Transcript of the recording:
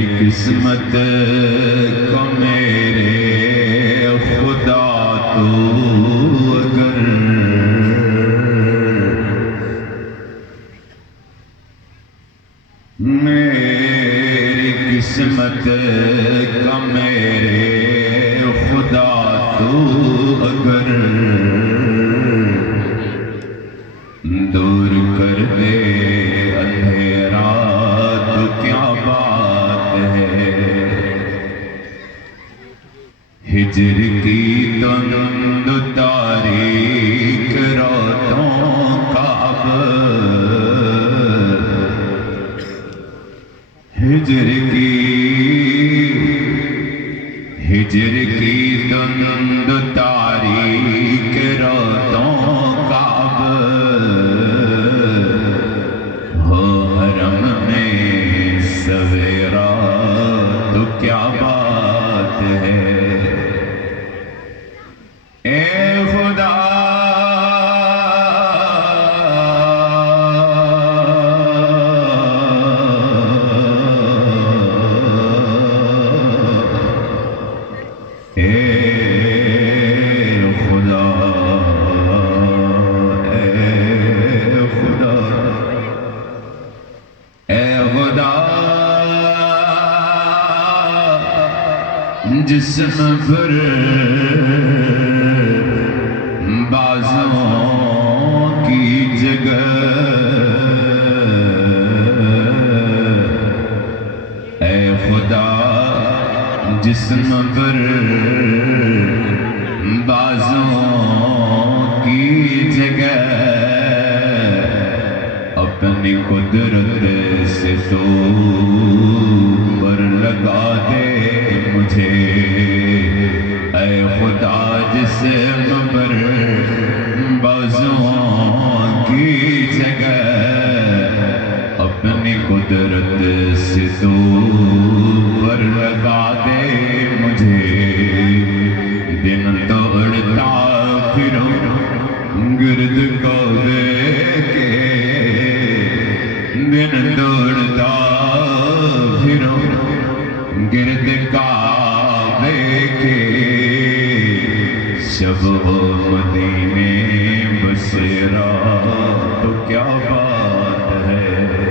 میری قسمت کا میرے خدا تو اگر میری قسمت کا میرے خدا تو اگر دور کر دے اندھیرا تو کیا بات ہے ہجر کی دند تاریک راتوں کا اب ہجر کی دند تاریک راتوں کا اب ہو حرم میں سویرا تو کیا بات ہے اے خدا جسم پر بازوں کی جگہ اے خدا جسم پر بازوں کی جگہ اپنی قدرت سے تو پر لگا دے مجھے اے خدا جسم پر بازوں کی جگہ اپنی قدرت سے تو پر لگا دے مجھے دن دوڑتا پھروں گرد کعبے کے دن دوڑتا پھروں گرد کعبے کے شب مدینے بسیرا تو کیا بات ہے